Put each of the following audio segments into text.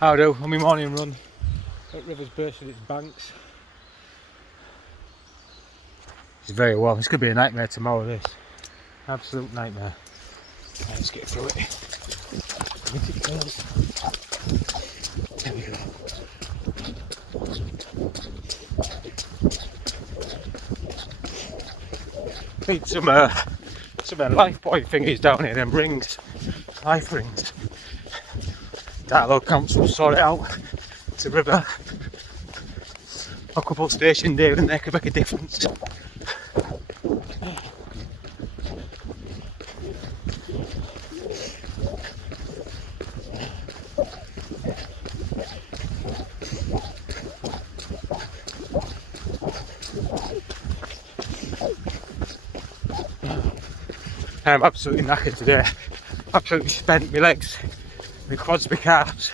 How do? On my morning run. That river's bursting its banks. It's very warm. It's going to be a nightmare tomorrow, this. Absolute nightmare. Right, let's get through it. There we go. Need some life buoy thingies down here, them rings. Life rings. Darlington Council sort it out. It's a river. Aqua station there and there could make a difference. I'm absolutely knackered today. Absolutely spent. My legs, my quads, my calves.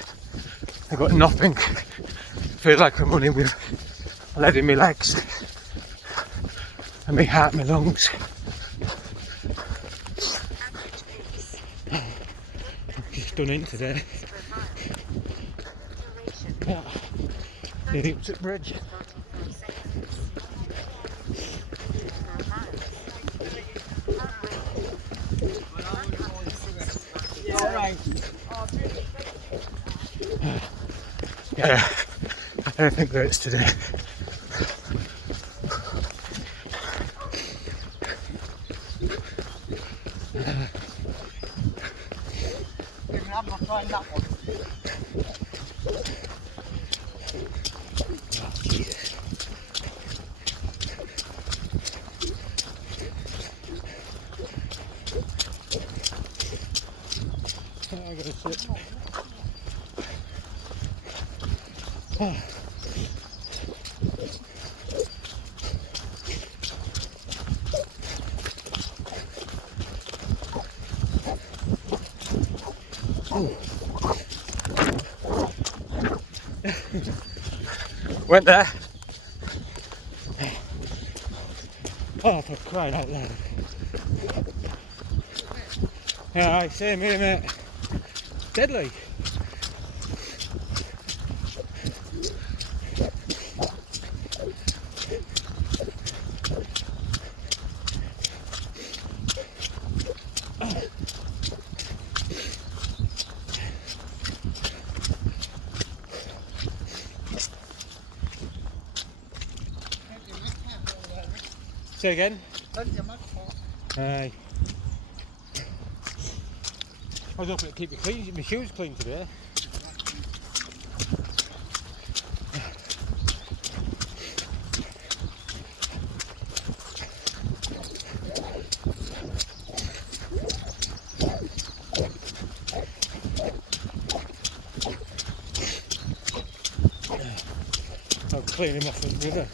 I've got nothing. Feels like I'm running with lead in my legs and my heart, my lungs. I've just done in today. Yeah. Nearly up to the bridge. Yeah, I don't think that it's today. I gotta sit. Went there. Oh, for crying out loud. Yeah, I same here, mate. Deadly. Say again? Aye. I was hoping to keep my shoes clean today. I'll clean him off the river.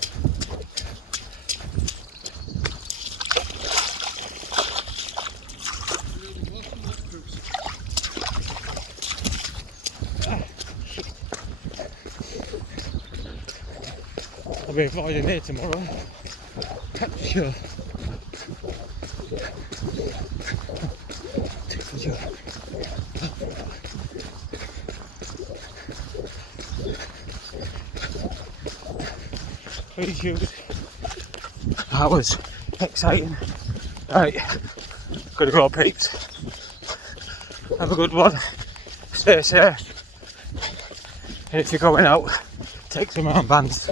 I'll be avoiding here tomorrow. That's for sure. For sure. Pretty shoes. That was exciting. Right, gotta go, peeps. Have a good one. Stay safe. And if you're going out, take some armbands.